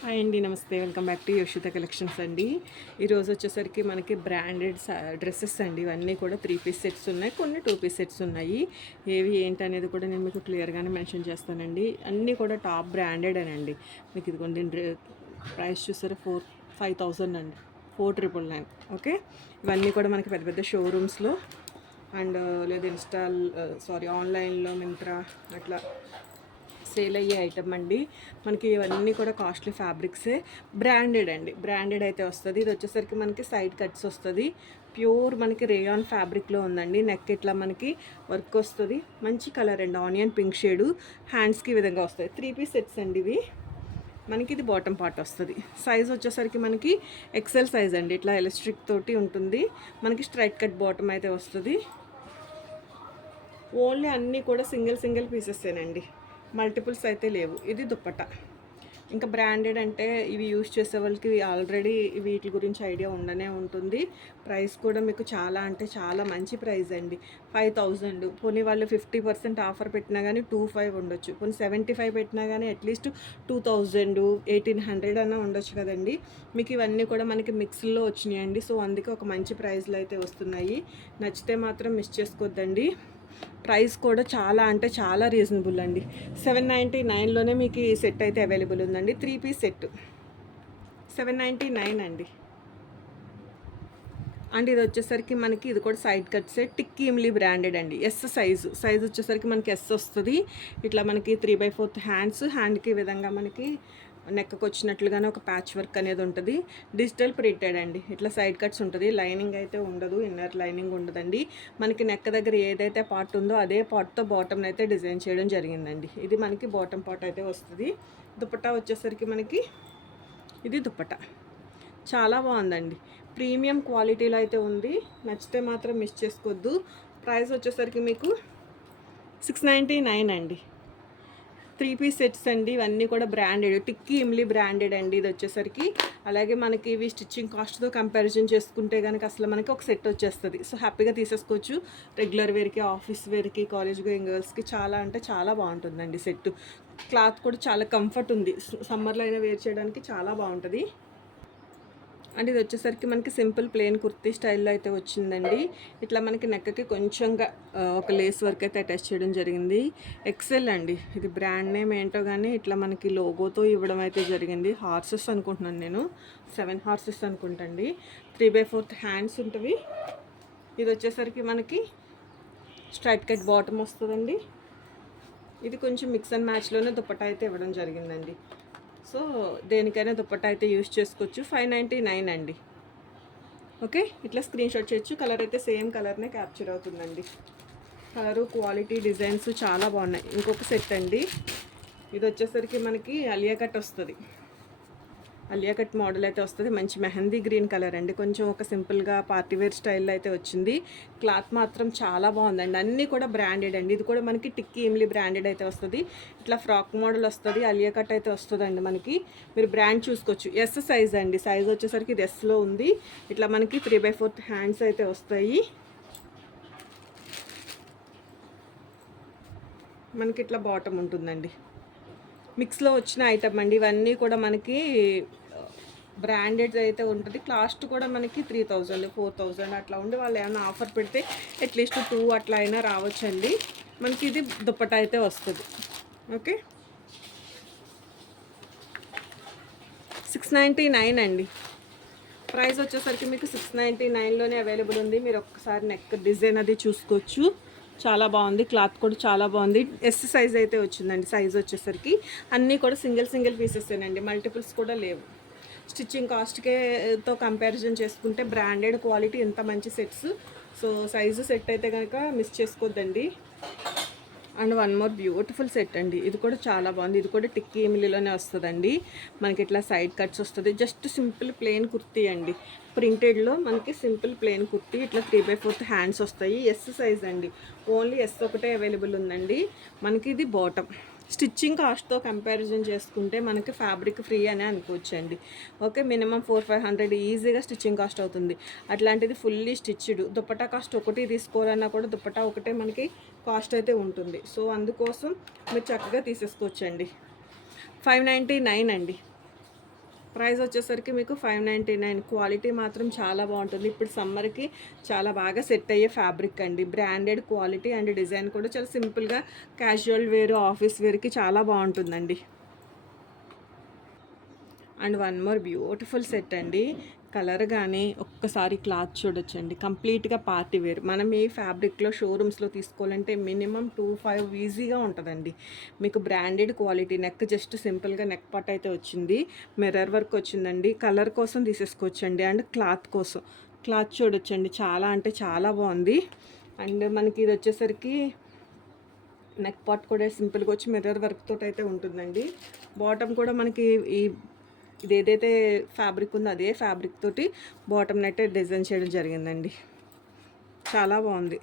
Hi అండి, నమస్తే. Welcome back to యోషిత collections అండి. ఈరోజు వచ్చేసరికి మనకి బ్రాండెడ్ డ్రెస్సెస్ అండి. ఇవన్నీ కూడా 3 పీస్ సెట్స్ ఉన్నాయి, కొన్ని 2 పీస్ సెట్స్ ఉన్నాయి. ఏవి ఏంటి అనేది కూడా నేను మీకు క్లియర్గానే మెన్షన్ చేస్తానండి. అన్నీ కూడా టాప్ బ్రాండెడ్ అనండి. మీకు ఇదిగోండి ప్రైస్ చూసారా, 5,000 అండి, 4,999. ఓకే, ఇవన్నీ కూడా మనకి పెద్ద పెద్ద షోరూమ్స్లో అండ్ లేదా ఆన్లైన్లో మింత్రా అట్లా సేల్ అయ్యే ఐటమ్ అండి. మనకి ఇవన్నీ కూడా కాస్ట్లీ ఫ్యాబ్రిక్సే, బ్రాండెడ్ అండి. బ్రాండెడ్ అయితే వస్తుంది. ఇది వచ్చేసరికి మనకి సైడ్ కట్స్ వస్తుంది. ప్యూర్ మనకి రేయాన్ ఫ్యాబ్రిక్లో ఉందండి. నెక్ ఇట్లా మనకి వర్క్ వస్తుంది. మంచి కలర్ అండి, ఆనియన్ పింక్ షేడు. హ్యాండ్స్కి ఈ విధంగా వస్తాయి. 3 పీస్ సెట్స్ అండి ఇవి. మనకి ఇది బాటమ్ పార్ట్ వస్తుంది. సైజ్ వచ్చేసరికి మనకి ఎక్సెల్ సైజ్ అండి. ఇట్లా ఎలాస్టిక్ తోటి ఉంటుంది. మనకి స్ట్రైట్ కట్ బాటమ్ అయితే వస్తుంది. ఓన్లీ అన్నీ కూడా సింగిల్ పీసెస్సేనండి, మల్టిపుల్స్ అయితే లేవు. ఇది దుప్పట. ఇంకా బ్రాండెడ్ అంటే ఇవి యూజ్ చేసే వాళ్ళకి ఆల్రెడీ వీటి గురించి ఐడియా ఉండనే ఉంటుంది. ప్రైస్ కూడా మీకు చాలా అంటే చాలా మంచి ప్రైస్ అండి. 5,000. పోనీ వాళ్ళు 50% ఆఫర్ పెట్టినా కానీ 2,500 ఉండొచ్చు. పోనీ 75 పెట్టినా కానీ అట్లీస్ట్ 2,000, 1,800 అన్న ఉండొచ్చు కదండి. మీకు ఇవన్నీ కూడా మనకి మిక్స్లో వచ్చినాయండి. సో అందుకే ఒక మంచి ప్రైస్లో అయితే వస్తున్నాయి. నచ్చితే మాత్రం మిస్ చేసుకోవద్దండి. ప్రైస్ కూడా చాలా అంటే చాలా రీజనబుల్ అండి. 799లోనే మీకు ఈ సెట్ అయితే అవైలబుల్ ఉందండి. 3 పీస్ సెట్ 799 అండి. అండ్ ఇది వచ్చేసరికి మనకి ఇది కూడా సైడ్ కట్ సెట్, టిక్కీ ఇమ్లీ బ్రాండెడ్ అండి. సైజ్ వచ్చేసరికి మనకి ఎస్ వస్తుంది. ఇట్లా మనకి 3/4 హ్యాండ్కి విధంగా మనకి నెక్కి వచ్చినట్లుగానే ఒక ప్యాచ్ వర్క్ అనేది ఉంటుంది. డిజిటల్ ప్రింటెడ్ అండి. ఇట్లా సైడ్ కట్స్ ఉంటుంది. లైనింగ్ అయితే ఉండదు, ఇన్నర్ లైనింగ్ ఉండదండి. మనకి నెక్ దగ్గర ఏదైతే పార్ట్ ఉందో అదే పార్ట్తో బాటమ్ అయితే డిజైన్ చేయడం జరిగిందండి. ఇది మనకి బాటమ్ పార్ట్ అయితే వస్తుంది. దుపట్టా వచ్చేసరికి మనకి ఇది దుపట్టా చాలా బాగుందండి. ప్రీమియం క్వాలిటీలో అయితే ఉంది. నచ్చితే మాత్రం మిస్ చేసుకోవద్దు. ప్రైస్ వచ్చేసరికి మీకు 699 అండి. 3 పీస్ సెట్స్ అండి. ఇవన్నీ కూడా బ్రాండెడ్, టిక్కీ ఇమ్లీ బ్రాండెడ్ అండి. ఇది వచ్చేసరికి అలాగే మనకి ఇవి స్టిచ్చింగ్ కాస్ట్తో కంపారిజన్ చేసుకుంటే కనుక అసలు మనకి ఒక సెట్ వచ్చేస్తుంది. సో హ్యాపీగా తీసేసుకోవచ్చు. రెగ్యులర్ వేర్కి, ఆఫీస్ వేర్కి, కాలేజ్ గోయింగ్ గర్ల్స్కి చాలా అంటే చాలా బాగుంటుందండి సెట్. క్లాత్ కూడా చాలా కంఫర్ట్ ఉంది. సమ్మర్లో అయినా వేర్ చేయడానికి చాలా బాగుంటుంది. అండ్ ఇది వచ్చేసరికి మనకి సింపుల్ ప్లెయిన్ కుర్తీ స్టైల్లో అయితే వచ్చిందండి. ఇట్లా మనకి నెక్కకి కొంచెంగా ఒక లేస్ వర్క్ అయితే అటాచ్ చేయడం జరిగింది. ఎక్సెల్ అండి. ఇది బ్రాండ్ నేమ్ ఏంటో కానీ ఇట్లా మనకి లోగోతో ఇవ్వడం అయితే జరిగింది. హార్సెస్ అనుకుంటున్నాను నేను, 7 హార్సెస్ అనుకుంటండి. 3/4 హ్యాండ్స్ ఉంటుంది. ఇది వచ్చేసరికి మనకి స్ట్రైట్ కట్ బాటమ్ వస్తుందండి. ఇది కొంచెం మిక్స్ అండ్ మ్యాచ్లోనే దుపట్టా అయితే ఇవ్వడం జరిగిందండి. సో దేనికైనా దుపట్టా అయితే యూజ్ చేసుకోవచ్చు. 599 అండి. ఓకే, ఇట్లా స్క్రీన్ షాట్ చేయొచ్చు. కలర్ అయితే సేమ్ కలర్నే క్యాప్చర్ అవుతుందండి. కలరు, క్వాలిటీ, డిజైన్స్ చాలా బాగున్నాయి. ఇంకొక సెట్ అండి. ఇది వచ్చేసరికి మనకి అలియా కట్ వస్తుంది. అలియా కట్ మోడల్ అయితే వస్తుంది. మంచి మెహందీ గ్రీన్ కలర్ అండి. కొంచెం ఒక సింపుల్గా పార్టీవేర్ స్టైల్లో అయితే వచ్చింది. క్లాత్ మాత్రం చాలా బాగుందండి. అన్నీ కూడా బ్రాండెడ్ అండి. ఇది కూడా మనకి టిక్కీ ఇమ్లీ బ్రాండెడ్ అయితే వస్తుంది. ఇట్లా ఫ్రాక్ మోడల్ వస్తుంది. అలియా కట్ అయితే వస్తుందండి. మనకి మీరు బ్రాండ్ చూసుకోవచ్చు. ఎస్ సైజ్ అండి. సైజ్ వచ్చేసరికి ఇది ఎస్లో ఉంది. ఇట్లా మనకి 3/4 హ్యాండ్స్ అయితే వస్తాయి. మనకి ఇట్లా బాటమ్ ఉంటుందండి. మిక్స్లో వచ్చిన ఐటమ్ అండి. ఇవన్నీ కూడా మనకి బ్రాండెడ్ అయితే ఉంటుంది. కాస్ట్ కూడా మనకి 3,000, 4,000 అట్లా ఉండి వాళ్ళు ఏమైనా ఆఫర్ పెడితే అట్లీస్ట్ 2 అట్లా అయినా రావచ్చండి. మనకి ఇది దుప్పటా అయితే వస్తుంది. ఓకే, 699 అండి. ప్రైస్ వచ్చేసరికి మీకు 699లోనే అవైలబుల్ ఉంది. మీరు ఒక్కసారి నెక్ డిజైన్ అది చూసుకోవచ్చు. చాలా బాగుంది. క్లాత్ కూడా చాలా బాగుంది. ఎస్ సైజ్ అయితే వచ్చిందండి. సైజ్ వచ్చేసరికి అన్నీ కూడా సింగిల్ పీసెసేనండి, మల్టిపుల్స్ కూడా లేవు. స్టిచ్చింగ్ కాస్ట్తో కంపారిజన్ చేసుకుంటే బ్రాండెడ్ క్వాలిటీ ఎంత మంచి సెట్స్. సో సైజు సెట్ అయితే కనుక మిస్ చేసుకోవద్దండి. And one more beautiful set అండి. ఇది కూడా చాలా బాగుంది. ఇది కూడా టిక్కీ ఇమిలీలోనే వస్తుందండి. మనకి ఇట్లా సైడ్ కట్స్ వస్తుంది. జస్ట్ సింపుల్ ప్లెయిన్ కుర్తీ అండి. ప్రింటెడ్లో మనకి సింపుల్ ప్లెయిన్ కుర్తీ. ఇట్లా 3/4 హ్యాండ్స్ వస్తాయి. ఎస్ సైజ్ అండి. ఓన్లీ ఎస్ ఒకటే అవైలబుల్ ఉందండి. మనకి ఇది బాటమ్. స్టిచ్చింగ్ కాస్ట్తో కంపారిజన్ చేసుకుంటే మనకి ఫ్యాబ్రిక్ ఫ్రీ అనే అనుకోవచ్చండి. ఓకే, మినిమం 400-500 ఈజీగా స్టిచ్చింగ్ కాస్ట్ అవుతుంది. అట్లాంటిది ఫుల్లీ స్టిచ్డ్. దుపట్టా కాస్ట్ ఒకటి తీసుకోవాలన్నా కూడా దుపట్టా ఒకటే మనకి కాస్ట్ అయితే ఉంటుంది. సో అందుకోసం మీరు చక్కగా తీసేసుకోవచ్చండి. 599 అండి. ప్రైస్ వచ్చేసరికి మీకు 599. క్వాలిటీ మాత్రం చాలా బాగుంటుంది. ఇప్పుడు సమ్మర్కి చాలా బాగా సెట్ అయ్యే ఫ్యాబ్రిక్ అండి. బ్రాండెడ్ క్వాలిటీ అండ్ డిజైన్ కూడా చాలా సింపుల్గా క్యాజువల్ వేర్, ఆఫీస్ వేర్కి చాలా బాగుంటుందండి. And one more beautiful set అండి. కలర్ కానీ ఒక్కసారి క్లాత్ చూడొచ్చండి. కంప్లీట్గా పార్టీ వేర్. మనం ఈ ఫ్యాబ్రిక్లో షోరూమ్స్లో తీసుకోవాలంటే మినిమం 2500 ఈజీగా ఉంటుందండి. మీకు బ్రాండెడ్ క్వాలిటీ. నెక్ జస్ట్ సింపుల్గా నెక్ పార్ట్ అయితే వచ్చింది. మిర్రర్ వర్క్ వచ్చిందండి. కలర్ కోసం తీసేసుకోవచ్చండి. అండ్ క్లాత్ కోసం. క్లాత్ చూడొచ్చండి, చాలా అంటే చాలా బాగుంది. అండ్ మనకి ఇది వచ్చేసరికి నెక్ పార్ట్ కూడా సింపుల్గా వచ్చి మిర్రర్ వర్క్ తోటి అయితే ఉంటుందండి. బాటమ్ కూడా మనకి ఇది ఏదైతే ఫ్యాబ్రిక్ ఉందో అదే ఫ్యాబ్రిక్ తోటి బాటమ్ అయితే డిజైన్ చేయడం జరిగిందండి. చాలా బాగుంది.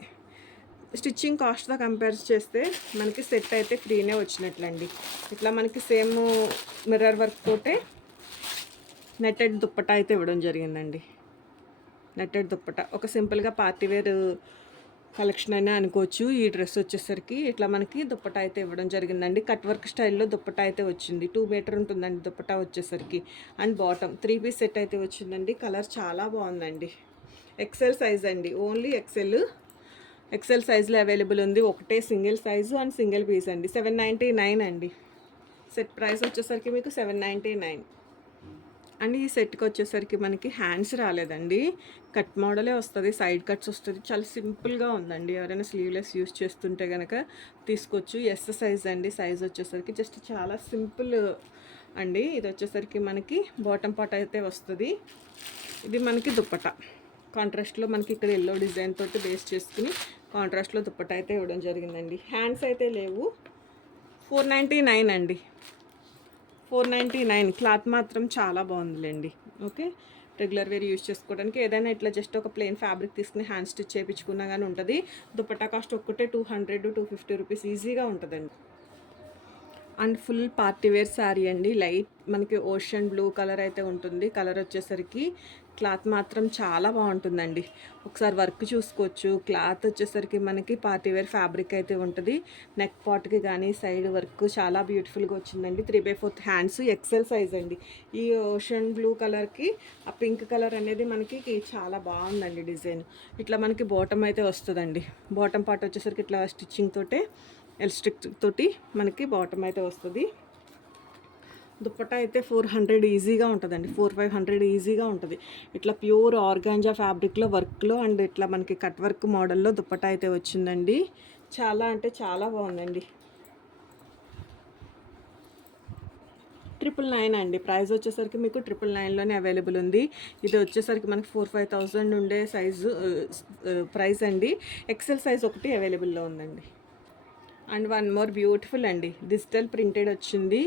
స్టిచ్చింగ్ కాస్ట్తో కంపేర్ చేస్తే మనకి సెట్ అయితే ఫ్రీనే వచ్చినట్లండి. ఇట్లా మనకి సేమ్ మిర్రర్ వర్క్ తోటే నెట్టెడ్ దుప్పటా అయితే ఇవ్వడం జరిగిందండి. నెట్టెడ్ దుప్పటా ఒక సింపుల్గా పార్టీవేర్ కలెక్షన్ అయినా అనుకోవచ్చు. ఈ డ్రెస్ వచ్చేసరికి ఇట్లా మనకి దుప్పటా అయితే ఇవ్వడం జరిగిందండి. కట్ వర్క్ స్టైల్లో దుప్పటా అయితే వచ్చింది. 2 మీటర్ ఉంటుందండి దుప్పటా వచ్చేసరికి. అండ్ బాటమ్ 3 పీస్ సెట్ అయితే వచ్చిందండి. కలర్ చాలా బాగుందండి. ఎక్సెల్ సైజ్ అండి, ఓన్లీ ఎక్సెల్ సైజులో అవైలబుల్ ఉంది. ఒకటే single size and single piece అండి. 799 అండి. సెట్ ప్రైస్ వచ్చేసరికి మీకు 799. అండ్ ఈ సెట్కి వచ్చేసరికి మనకి హ్యాండ్స్ రాలేదండి. కట్ మోడలే వస్తుంది, సైడ్ కట్స్ వస్తుంది. చాలా సింపుల్గా ఉందండి. ఎవరైనా స్లీవ్లెస్ యూస్ చేస్తుంటే కనుక తీసుకోవచ్చు. ఎస్ సైజ్ అండి. సైజ్ వచ్చేసరికి జస్ట్ చాలా సింపుల్ అండి. ఇది వచ్చేసరికి మనకి బాటమ్ పార్ట్ అయితే వస్తుంది. ఇది మనకి దుప్పట కాంట్రాస్ట్లో మనకి ఇక్కడ ఎల్లో డిజైన్ తోటి బేస్ చేసుకుని కాంట్రాస్ట్లో దుప్పట అయితే ఇవ్వడం జరిగిందండి. హ్యాండ్స్ అయితే లేవు. 499 అండి. 499. క్లాత్ మాత్రం చాలా బాగుందిలేండి. ఓకే, రెగ్యులర్ వేర్ యూజ్ చేసుకోవడానికి ఏదైనా ఇట్లా జస్ట్ ఒక ప్లెయిన్ ఫ్యాబ్రిక్ తీసుకుని హ్యాండ్ స్టిచ్ చేయించుకున్నా కానీ ఉంటుంది. దుపట్టా కాస్ట్ ఒక్కటే 200-250 రూపీస్ ఈజీగా ఉంటుందండి. And full party wear sari అండి. లైట్ మనకి ఓషన్ బ్లూ కలర్ అయితే ఉంటుంది. కలర్ వచ్చేసరికి క్లాత్ మాత్రం చాలా బాగుంటుందండి. ఒకసారి వర్క్ చూసుకోవచ్చు. క్లాత్ వచ్చేసరికి మనకి పార్టీ వేర్ ఫ్యాబ్రిక్ అయితే ఉంటుంది. నెక్ పార్ట్కి కానీ సైడ్ వర్క్ చాలా బ్యూటిఫుల్గా వచ్చిందండి. 3/4 హ్యాండ్స్, ఎక్సెల్ సైజ్ అండి. ఈ ఓషన్ బ్లూ కలర్కి ఆ పింక్ కలర్ అనేది మనకి చాలా బాగుందండి డిజైన్. ఇట్లా మనకి బాటమ్ అయితే వస్తుందండి. బాటమ్ పార్ట్ వచ్చేసరికి ఇట్లా స్టిచ్చింగ్ తోటే ఎల్స్టిక్ తోటి మనకి బాటమ్ అయితే వస్తుంది. దుప్పట్టా అయితే 400 ఈజీగా ఉంటుందండి. 400-500 ఈజీగా ఉంటుంది. ఇట్లా ప్యూర్ ఆర్గాంజా ఫ్యాబ్రిక్లో వర్క్లో అండ్ ఇట్లా మనకి కట్ వర్క్ మోడల్లో దుప్పట్టా అయితే వచ్చిందండి. చాలా అంటే చాలా బాగుందండి. 999 అండి. ప్రైస్ వచ్చేసరికి మీకు 999లోనే అవైలబుల్ ఉంది. ఇది వచ్చేసరికి మనకి 4-5,000 ఉండే సైజు ప్రైస్ అండి. ఎక్సెల్ సైజ్ ఒకటి అవైలబుల్లో ఉందండి. అండ్ వన్ మోర్ బ్యూటిఫుల్ అండి. డిజిటల్ ప్రింటెడ్ వచ్చింది.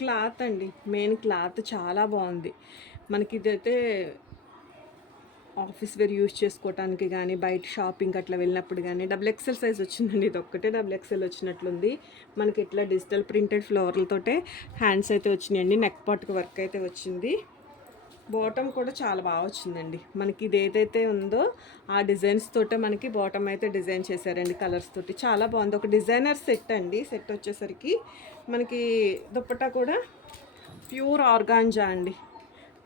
క్లాత్ అండి, మెయిన్ క్లాత్ చాలా బాగుంది. మనకి ఇదైతే ఆఫీస్ వేర్ యూజ్ చేసుకోవడానికి కానీ బయట షాపింగ్ అట్లా వెళ్ళినప్పుడు కానీ XXL సైజ్ వచ్చిందండి. ఇది ఒక్కటే XXL వచ్చినట్లుంది. మనకి ఇట్లా డిజిటల్ ప్రింటెడ్ ఫ్లవర్లతోటే హ్యాండ్స్ అయితే వచ్చినాయండి. నెక్ పార్ట్కి వర్క్ అయితే వచ్చింది. బాటమ్ కూడా చాలా బాగా వచ్చిందండి. మనకి ఇది ఏదైతే ఉందో ఆ డిజైన్స్ తోటే మనకి బాటమ్ అయితే డిజైన్ చేశారండి. కలర్స్ తోటి చాలా బాగుంది. ఒక డిజైనర్ సెట్ అండి. సెట్ వచ్చేసరికి మనకి దుప్పట్టా కూడా ప్యూర్ ఆర్గాంజా అండి.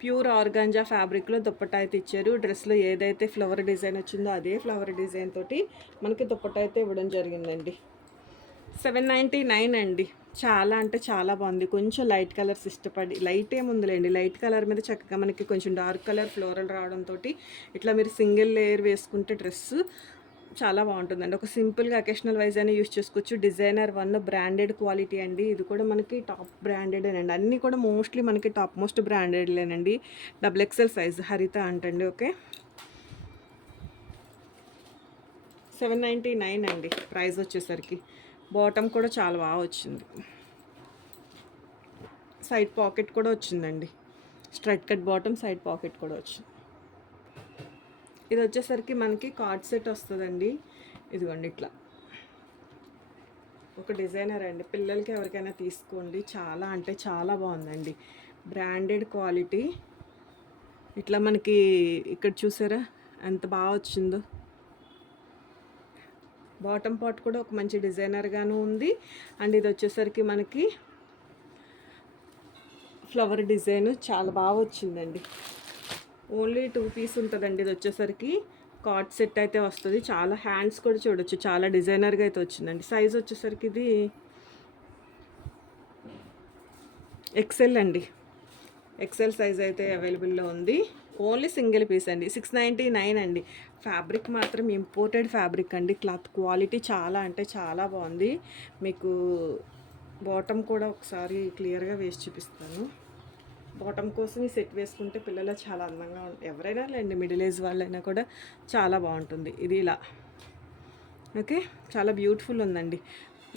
ప్యూర్ ఆర్గాంజా ఫ్యాబ్రిక్లో దుప్పట్టా అయితే ఇచ్చారు. డ్రెస్లో ఏదైతే ఫ్లవర్ డిజైన్ వచ్చిందో అదే ఫ్లవర్ డిజైన్ తోటి మనకి దుప్పట్టా అయితే ఇవ్వడం జరిగిందండి. 799 అండి. చాలా అంటే చాలా బాగుంది. కొంచెం లైట్ కలర్స్ ఇష్టపడి, లైట్ ఏముందిలేండి, లైట్ కలర్ మీద చక్కగా మనకి కొంచెం డార్క్ కలర్ ఫ్లోరల్ రావడంతో ఇట్లా మీరు సింగిల్ లేయర్ వేసుకుంటే డ్రెస్ చాలా బాగుంటుందండి. ఒక సింపుల్గా అకేషనల్ వైజ్ అయినా యూస్ చేసుకోవచ్చు. డిజైనర్ 1 బ్రాండెడ్ క్వాలిటీ అండి. ఇది కూడా మనకి టాప్ బ్రాండెడేనండి. అన్నీ కూడా మోస్ట్లీ మనకి టాప్ మోస్ట్ బ్రాండెడ్లేనండి. XXL సైజ్ హరిత అంటండి. ఓకే, 799 అండి ప్రైస్ వచ్చేసరికి. బాటమ్ కూడా చాలా బాగా వచ్చింది. సైడ్ పాకెట్ కూడా వచ్చిందండి. Straight cut bottom, side pocket కూడా వచ్చింది. ఇది వచ్చేసరికి మనకి కార్డ్ సెట్ వస్తుందండి. ఇదిగోండి ఇట్లా ఒక డిజైనర్ అండి. పిల్లలకి ఎవరికైనా తీసుకోండి. చాలా అంటే చాలా బాగుందండి. Branded quality. ఇట్లా మనకి ఇక్కడ చూసారా ఎంత బాగా వచ్చిందో. బాటమ్ పార్ట్ కూడా ఒక మంచి డిజైనర్గాను ఉంది. అండ్ ఇది వచ్చేసరికి మనకి ఫ్లవర్ డిజైన్ చాలా బాగా వచ్చిందండి. ఓన్లీ 2 పీస్ ఉంటుందండి. ఇది వచ్చేసరికి కార్డ్ సెట్ అయితే వస్తుంది. చాలా హ్యాండ్స్ కూడా చూడొచ్చు, చాలా డిజైనర్గా అయితే వచ్చిందండి. సైజ్ వచ్చేసరికి ఇది ఎక్సెల్ అండి. ఎక్సెల్ సైజ్ అయితే అవైలబుల్లో ఉంది. ఓన్లీ సింగిల్ పీస్ అండి. 699 అండి. ఫ్యాబ్రిక్ మాత్రం ఇంపోర్టెడ్ ఫ్యాబ్రిక్ అండి. క్లాత్ క్వాలిటీ చాలా అంటే చాలా బాగుంది. మీకు బాటమ్ కూడా ఒకసారి క్లియర్గా వేసి చూపిస్తాను. బాటమ్ కోసం ఈ సెట్ వేసుకుంటే పిల్లలు చాలా అందంగా ఉంటుంది. ఎవరైనా లేండి, మిడిల్ ఏజ్ వాళ్ళైనా కూడా చాలా బాగుంటుంది. ఇది ఇలా ఓకే, చాలా బ్యూటిఫుల్ ఉందండి.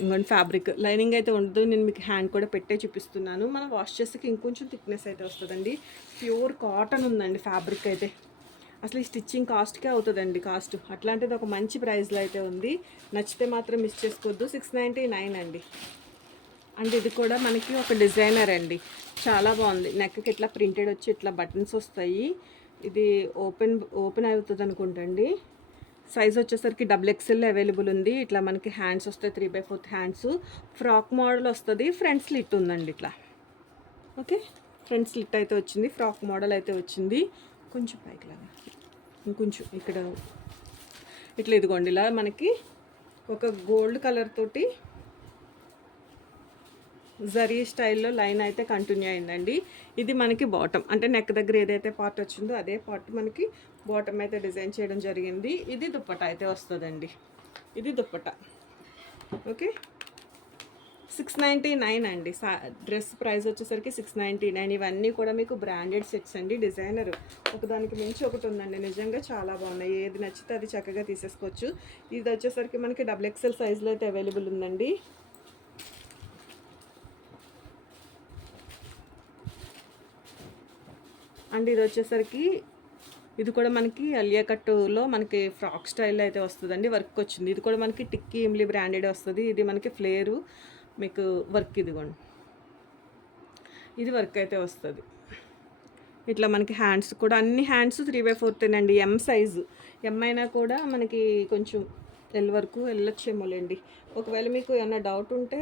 ఇంకొంచెం ఫ్యాబ్రిక్ లైనింగ్ అయితే ఉండదు. నేను మీకు హ్యాండ్ కూడా పెట్టే చూపిస్తున్నాను. మనం వాష్ చేస్తే ఇంకొంచెం థిక్నెస్ అయితే వస్తుందండి. ప్యూర్ కాటన్ ఉందండి ఫ్యాబ్రిక్ అయితే. అసలు ఈ స్టిచ్చింగ్ కాస్ట్కే అవుతుందండి కాస్ట్. అట్లాంటిది ఒక మంచి ప్రైస్లో అయితే ఉంది. నచ్చితే మాత్రం మిస్ చేసుకోవద్దు. 699 అండి. అండ్ ఇది కూడా మనకి ఒక డిజైనర్ అండి. చాలా బాగుంది. నెక్కి ఇట్లా ప్రింటెడ్ వచ్చి ఇట్లా బటన్స్ వస్తాయి. ఇది ఓపెన్ అవుతుంది అనుకుంటండి. సైజ్ వచ్చేసరికి XXL అవైలబుల్ ఉంది. ఇట్లా మనకి హ్యాండ్స్ వస్తాయి, 3/4 హ్యాండ్స్. ఫ్రాక్ మోడల్ వస్తుంది. ఫ్రంట్ స్లిట్ ఉందండి ఇట్లా. ఓకే, ఫ్రంట్ స్లిట్ అయితే వచ్చింది. ఫ్రాక్ మోడల్ అయితే వచ్చింది. కొంచెం పైకి లాగా, ఇంకొంచెం ఇక్కడ ఇట్లా ఇదిగోండి. ఇలా మనకి ఒక గోల్డ్ కలర్ తోటి జరీ స్టైల్లో లైన్ అయితే కంటిన్యూ అయిందండి. ఇది మనకి బాటమ్, అంటే నెక్ దగ్గర ఏదైతే పార్ట్ వచ్చిందో అదే పార్ట్ మనకి బాటమ్ అయితే డిజైన్ చేయడం జరిగింది. ఇది దుప్పటా అయితే వస్తుందండి. ఇది దుప్పటా. ఓకే, 699 అండి. డ్రెస్ ప్రైస్ వచ్చేసరికి 699. ఇవన్నీ కూడా మీకు బ్రాండెడ్ సెట్స్ అండి. డిజైనర్ ఒకదానికి మించి ఒకటి ఉందండి. నిజంగా చాలా బాగున్నాయి. ఏది నచ్చితే అది చక్కగా తీసేసుకోవచ్చు. ఇది వచ్చేసరికి మనకి XXL సైజులో అయితే అవైలబుల్ ఉందండి. అండ్ ఇది వచ్చేసరికి ఇది కూడా మనకి అలియా కట్టులో మనకి ఫ్రాక్ స్టైల్ అయితే వస్తుందండి. వర్క్ వచ్చింది. ఇది కూడా మనకి టిక్కీ ఇమ్లీ బ్రాండెడ్ వస్తుంది. ఇది మనకి ఫ్లేరు మీకు వర్క్. ఇదిగోండి, ఇది వర్క్ అయితే వస్తుంది. ఇట్లా మనకి హ్యాండ్స్ కూడా అన్ని హ్యాండ్స్ 3/4 అండి. M size. ఎం అయినా కూడా మనకి కొంచెం ఎల్ వరకు వెళ్ళొచ్చేమోలేండి. ఒకవేళ మీకు ఏమైనా డౌట్ ఉంటే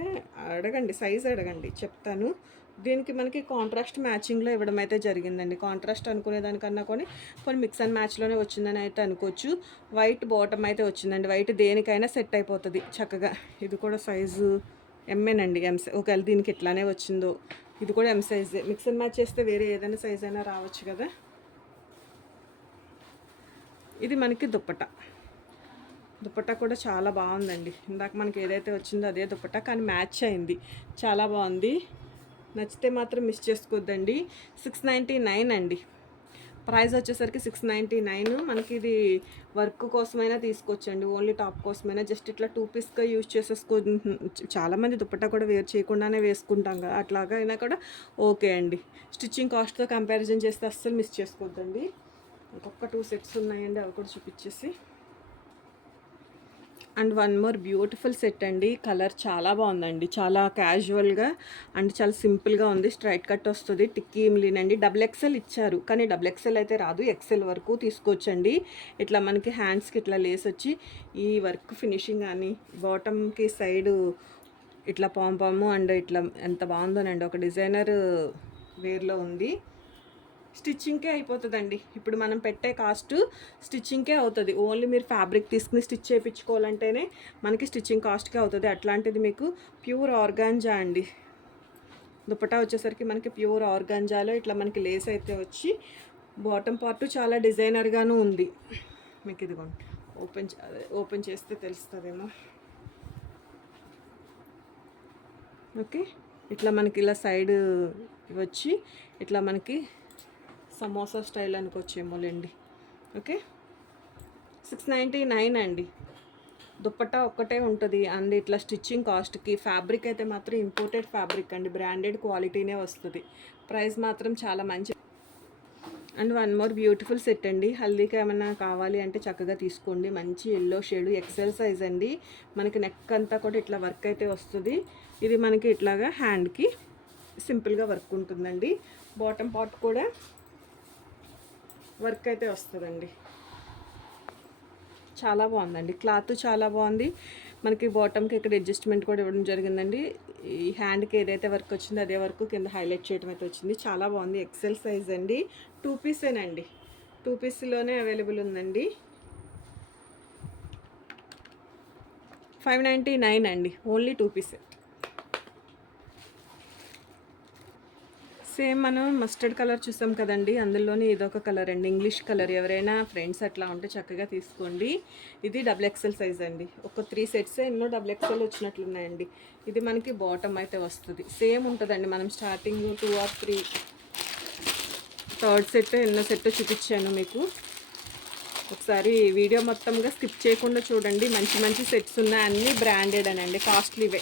అడగండి, సైజ్ అడగండి, చెప్తాను. దీనికి మనకి కాంట్రాస్ట్ మ్యాచింగ్లో ఇవ్వడం అయితే జరిగిందండి. కాంట్రాస్ట్ అనుకునే దానికన్నా కొన్ని మిక్స్ అండ్ మ్యాచ్లోనే వచ్చిందని అయితే అనుకోవచ్చు. వైట్ బాటమ్ అయితే వచ్చిందండి. వైట్ దేనికైనా సెట్ అయిపోతుంది చక్కగా. ఇది కూడా సైజు ఎంఏనండి. ఒకవేళ దీనికి ఎట్లానే వచ్చిందో ఇది కూడా ఎం సైజే. మిక్స్ అండ్ మ్యాచ్ చేస్తే వేరే ఏదైనా సైజ్ అయినా రావచ్చు కదా. ఇది మనకి దుప్పటా. దుప్పటా కూడా చాలా బాగుందండి. ఇందాక మనకి ఏదైతే వచ్చిందో అదే దుప్పటా, కానీ మ్యాచ్ అయింది. చాలా బాగుంది. నచ్చితే మాత్రం మిస్ చేసుకోవద్దండి. 699 అండి. ప్రైస్ వచ్చేసరికి 699. మనకి ఇది వర్క్ కోసమైనా తీసుకోవచ్చండి. ఓన్లీ టాప్ కోసమైనా జస్ట్ ఇట్లా 2 పీస్గా యూజ్ చేసేసుకో. చాలామంది దుప్పట్టా కూడా వేర్ చేయకుండానే వేసుకుంటాం కదా, అట్లాగా అయినా కూడా ఓకే అండి. స్టిచ్చింగ్ కాస్ట్తో కంపారిజన్ చేస్తే అస్సలు మిస్ చేసుకోవద్దండి. ఇంకొక 2 సెట్స్ ఉన్నాయండి, అవి కూడా చూపించేసి. And one more beautiful set అండి. కలర్ చాలా బాగుందండి. చాలా క్యాజువల్గా అండ్ చాలా సింపుల్గా ఉంది. స్ట్రైట్ కట్ వస్తుంది. టిక్కీ ఇమ్లీనండి. XXL ఇచ్చారు, కానీ XXL అయితే రాదు. ఎక్సెల్ వరకు తీసుకోవచ్చండి. ఇట్లా మనకి హ్యాండ్స్కి ఇట్లా లేస్ వచ్చి ఈ వర్క్ ఫినిషింగ్ కానీ బాటమ్కి సైడు ఇట్లా పాము అండ్ ఇట్లా ఎంత బాగుందోనండి. ఒక డిజైనర్ వేర్లో ఉంది. స్టిచ్చింగ్కే అయిపోతుందండి. ఇప్పుడు మనం పెట్టే కాస్ట్ స్టిచ్చింగ్కే అవుతుంది. ఓన్లీ మీరు ఫ్యాబ్రిక్ తీసుకుని స్టిచ్ చేయించుకోవాలంటేనే మనకి స్టిచ్చింగ్ కాస్ట్కే అవుతుంది. అట్లాంటిది మీకు ప్యూర్ ఆర్గాంజా అండి. దుపట్టా వచ్చేసరికి మనకి ప్యూర్ ఆర్గాంజాలో ఇట్లా మనకి లేస్ అయితే వచ్చి బాటమ్ పార్ట్ చాలా డిజైనర్గాను ఉంది. మీకు ఇదిగోండి, ఓపెన్ చేస్తే తెలుస్తుందేమో. ఓకే, ఇట్లా మనకి ఇలా సైడ్ వచ్చి ఇట్లా మనకి సమోసా స్టైల్ అనుకోవచ్చేమోలేండి. ఓకే, 699 అండి. దుప్పట్టా ఒక్కటే ఉంటుంది. అండ్ ఇట్లా స్టిచ్చింగ్ కాస్ట్కి ఫ్యాబ్రిక్ అయితే మాత్రం ఇంపోర్టెడ్ ఫ్యాబ్రిక్ అండి. బ్రాండెడ్ క్వాలిటీనే వస్తుంది. ప్రైస్ మాత్రం చాలా మంచి. And one more beautiful set అండి. హల్దీకి ఏమైనా కావాలి అంటే చక్కగా తీసుకోండి. మంచి ఎల్లో షేడ్, ఎక్సెల్ సైజ్ అండి. మనకి నెక్ అంతా కూడా ఇట్లా వర్క్ అయితే వస్తుంది. ఇది మనకి ఇట్లాగా హ్యాండ్కి సింపుల్గా వర్క్ ఉంటుందండి. బాటమ్ పార్ట్ కూడా వర్క్ అయితే వస్తుందండి. చాలా బాగుందండి. క్లాత్ చాలా బాగుంది. మనకి బాటమ్కి ఇక్కడ అడ్జస్ట్మెంట్ కూడా ఇవ్వడం జరిగిందండి. ఈ హ్యాండ్కి ఏదైతే వర్క్ వచ్చిందో అదే వర్క్ కింద హైలైట్ చేయడం అయితే వచ్చింది. చాలా బాగుంది. ఎక్సెల్ సైజ్ అండి. 2 పీసేనండి. 2 పీస్లోనే అవైలబుల్ ఉందండి. 599 అండి. ఓన్లీ 2 పీసే. సేమ్ మనం మస్టర్డ్ కలర్ చూసాం కదండి, అందులోనే ఇదొక కలర్ అండి, ఇంగ్లీష్ కలర్. ఎవరైనా ఫ్రెండ్స్ అట్లా ఉంటే చక్కగా తీసుకోండి. ఇది డబుల్ ఎక్సెల్ సైజ్ అండి. ఒక 3 సెట్స్ ఎన్నో డబుల్ ఎక్సెల్ వచ్చినట్లున్నాయండి. ఇది మనకి బాటమ్ అయితే వస్తుంది. సేమ్ ఉంటుందండి. మనం స్టార్టింగ్ 2 ఆర్ 3 థర్డ్ సెట్ ఎన్నో సెట్ చూపించాను మీకు. ఒకసారి వీడియో మొత్తంగా స్కిప్ చేయకుండా చూడండి. మంచి మంచి సెట్స్ ఉన్నాయి. అన్నీ బ్రాండెడ్ అనండి, కాస్ట్లీవే.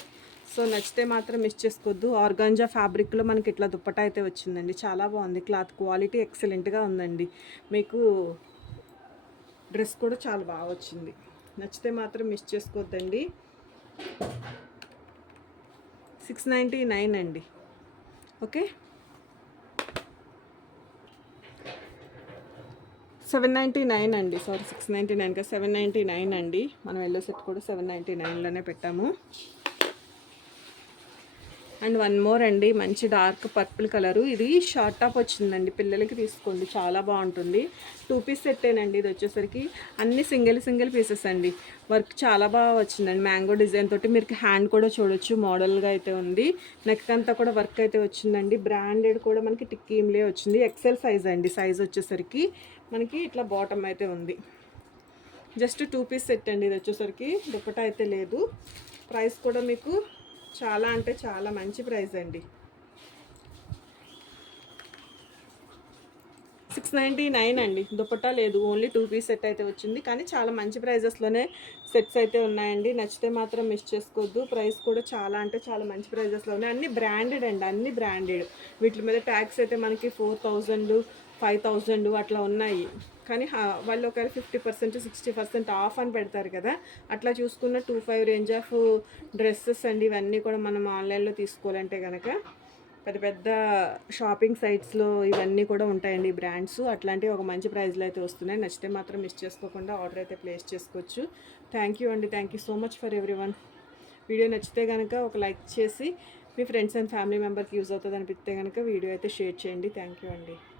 సో నచ్చితే మాత్రం మిస్ చేసుకోవద్దు. ఆర్గాంజా ఫ్యాబ్రిక్లో మనకి ఇట్లా దుప్పటా అయితే వచ్చిందండి. చాలా బాగుంది. క్లాత్ క్వాలిటీ ఎక్సలెంట్గా ఉందండి. మీకు డ్రెస్ కూడా చాలా బాగా వచ్చింది. నచ్చితే మాత్రం మిస్ చేసుకోవద్దండి. 699 అండి. ఓకే, 799 అండి. సారీ, 699 కదా, 799 అండి. మనం ఎల్లో సెట్ కూడా 799లోనే పెట్టాము. అండ్ వన్ మోర్ అండి, మంచి డార్క్ పర్పుల్ కలరు. ఇది షార్ట్ టాప్ వచ్చిందండి. పిల్లలకి తీసుకోండి, చాలా బాగుంటుంది. 2 పీస్ సెట్టేనండి. ఇది వచ్చేసరికి అన్ని సింగిల్ పీసెస్ అండి. వర్క్ చాలా బాగా వచ్చిందండి. మ్యాంగో డిజైన్ తోటి మీరు హ్యాండ్ కూడా చూడొచ్చు. మోడల్గా అయితే ఉంది. నెక్ అంతా కూడా వర్క్ అయితే వచ్చిందండి. బ్రాండెడ్ కూడా మనకి టిక్కీమ్లే వచ్చింది. ఎక్సెల్ సైజ్ అండి. సైజ్ వచ్చేసరికి మనకి ఇట్లా బాటమ్ అయితే ఉంది. జస్ట్ 2 పీస్ సెట్ అండి. ఇది వచ్చేసరికి దుప్పటా అయితే లేదు. ప్రైస్ కూడా మీకు చాలా అంటే చాలా మంచి ప్రైస్ అండి. 699 అండి. దుప్పటా లేదు, ఓన్లీ 2 పీస్ సెట్ అయితే వచ్చింది. కానీ చాలా మంచి ప్రైజెస్లోనే సెట్స్ అయితే ఉన్నాయండి. నచ్చితే మాత్రం మిస్ చేసుకోవద్దు. ప్రైస్ కూడా చాలా అంటే చాలా మంచి ప్రైజెస్లో ఉన్నాయి. అన్ని బ్రాండెడ్ అండి, అన్ని బ్రాండెడ్. వీటి మీద ట్యాక్స్ అయితే మనకి 4000, 5000 అట్లా ఉన్నాయి. కానీ వాళ్ళు ఒక 50%, 60% ఆఫ్ అని పెడతారు కదా. అట్లా చూసుకున్న 25 రేంజ్ ఆఫ్ డ్రెస్సెస్ అండి. ఇవన్నీ కూడా మనం ఆన్లైన్లో తీసుకోవాలంటే కనుక పెద్ద పెద్ద షాపింగ్ సైట్స్లో ఇవన్నీ కూడా ఉంటాయండి బ్రాండ్స్. అట్లాంటివి ఒక మంచి ప్రైస్లో అయితే వస్తున్నాయి. నచ్చితే మాత్రం మిస్ చేసుకోకుండా ఆర్డర్ అయితే ప్లేస్ చేసుకోవచ్చు. థ్యాంక్ యూ అండి. Thank you so much for everyone. Video నచ్చితే కనుక ఒక లైక్ చేసి మీ ఫ్రెండ్స్ అండ్ ఫ్యామిలీ మెంబర్కి యూజ్ అవుతుంది అనిపిస్తే కనుక వీడియో అయితే షేర్ చేయండి. థ్యాంక్ యూ అండి.